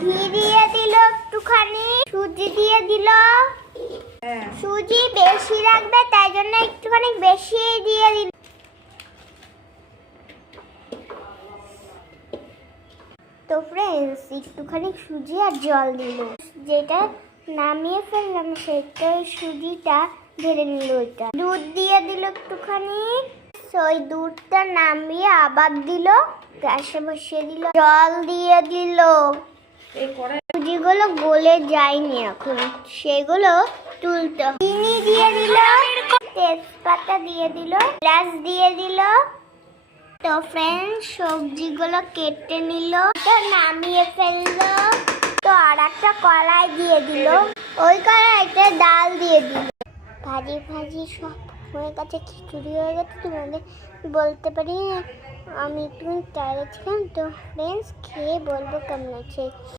ঘি দিয়ে দিল একটুখানি, সুজি দিয়ে দিল। সুজি বেশি লাগবে তাই জন্য একটুখানি বেশি দিয়ে দিল। তো ফ্রেন্ডস একটুখানি সুজি আর জল দিল, যেটা নামিয়ে ফেললাম সেটা সুজিটা ঢেলে নিল। ওইটা দুধ দিয়ে দিল একটুখানি, ওই দুধটা নামিয়ে আবার দিল, গ্যাসে বসিয়ে দিল, জল দিয়ে দিল। সুজিগুলো গলে যায়নি এখন, সেগুলো তুলতে হবে। চিনি দিয়ে দিল, তেজপাতা দিয়ে দিল, এলাচ দিয়ে দিল। তো ফ্রেন্ডস সবজিগুলো কেটে নিল, তো নামিয়ে ফেললো। তো আর একটা কড়াই দিয়ে দিল, ওই কড়াইতে ডাল দিয়ে দিল। ভাজি ভাজি সব হয়ে গেছে, খিচুড়ি হয়ে গেছে। তোমাদের বলতে পারি আমি একটু টায়ার্ড ছিলাম। তো ফ্রেন্ডস খেয়ে বলবো কেমন আছে।